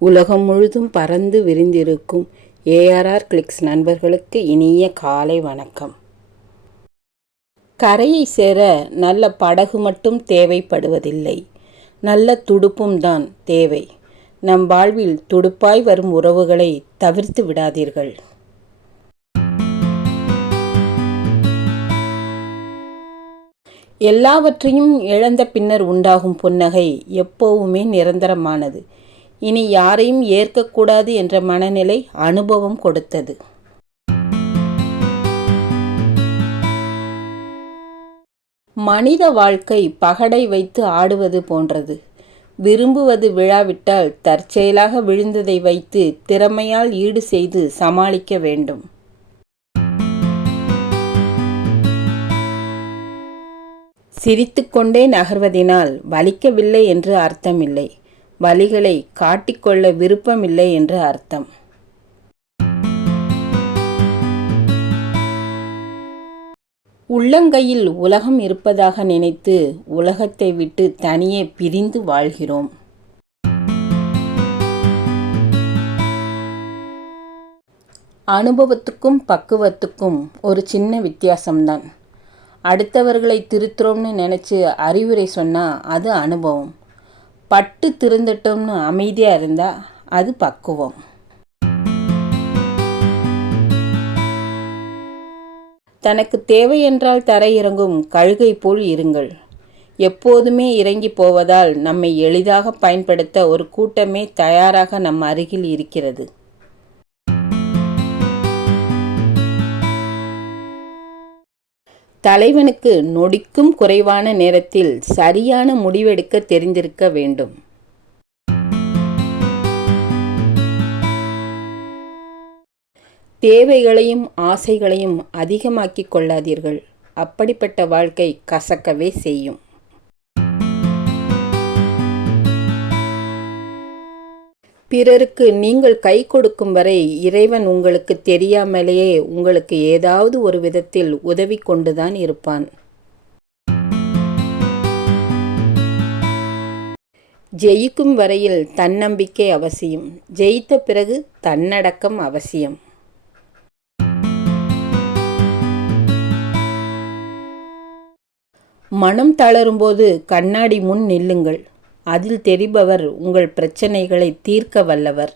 உலகம் முழுதும் பறந்து விரிந்திருக்கும் ஏஆர்ஆர் கிளிக்ஸ் நண்பர்களுக்கு இனிய காலை வணக்கம். கரையை சேர நல்ல படகு மட்டும் தேவைப்படுவதில்லை, நல்ல துடுப்பும் தான் தேவை. நம் வாழ்வில் துடுப்பாய் வரும் உறவுகளை தவிர்த்து விடாதீர்கள். எல்லாவற்றையும் இழந்த பின்னர் உண்டாகும் புன்னகை எப்போவுமே நிரந்தரமானது. இனி யாரையும் ஏற்கக்கூடாது என்ற மனநிலை அனுபவம் கொடுத்தது. மனித வாழ்க்கை பகடை வைத்து ஆடுவது போன்றது. விரும்புவது விழாவிட்டால் தற்செயலாக விழுந்ததை வைத்து திறமையால் ஈடு செய்து சமாளிக்க வேண்டும். சிரித்துக்கொண்டே நகர்வதினால் வலிக்கவில்லை என்று அர்த்தமில்லை, வலிகளை காட்டிக்கொள்ள விருப்பமில்லை என்று அர்த்தம். உள்ளங்கையில் உலகம் இருப்பதாக நினைத்து உலகத்தை விட்டு தனியே பிரிந்து வாழ்கிறோம். அனுபவத்துக்கும் பக்குவத்துக்கும் ஒரு சின்ன வித்தியாசம்தான். அடுத்தவர்களை திருத்துறோம்னு நினச்சி அறிவுரை சொன்னால் அது அனுபவம். பட்டு திருந்தட்டோம்னு அமைதியாக இருந்தால் அது பக்குவம். தனக்கு தேவை என்றால் தரை இறங்கும் கழுகை போல் இருங்கள். எப்போதுமே இறங்கி போவதால் நம்மை எளிதாக பயன்படுத்த ஒரு கூட்டமே தயாராக நம் அருகில் இருக்கிறது. தலைவனுக்கு நொடிக்கும் குறைவான நேரத்தில் சரியான முடிவெடுக்க தெரிந்திருக்க வேண்டும். தேவைகளையும் ஆசைகளையும் அதிகமாக்கிக் கொள்ளாதீர்கள். அப்படிப்பட்ட வாழ்க்கை கசக்கவே செய்யும். பிறருக்கு நீங்கள் கை கொடுக்கும் வரை இறைவன் உங்களுக்கு தெரியாமலேயே உங்களுக்கு ஏதாவது ஒரு விதத்தில் உதவி கொண்டுதான் இருப்பான். ஜெயிக்கும் வரையில் தன்னம்பிக்கை அவசியம், ஜெயித்த பிறகு தன்னடக்கம் அவசியம். மனம் தளரும்போது கண்ணாடி முன் நில்லுங்கள். அதில் தெரிபவர் உங்கள் பிரச்சனைகளை தீர்க்க வல்லவர்.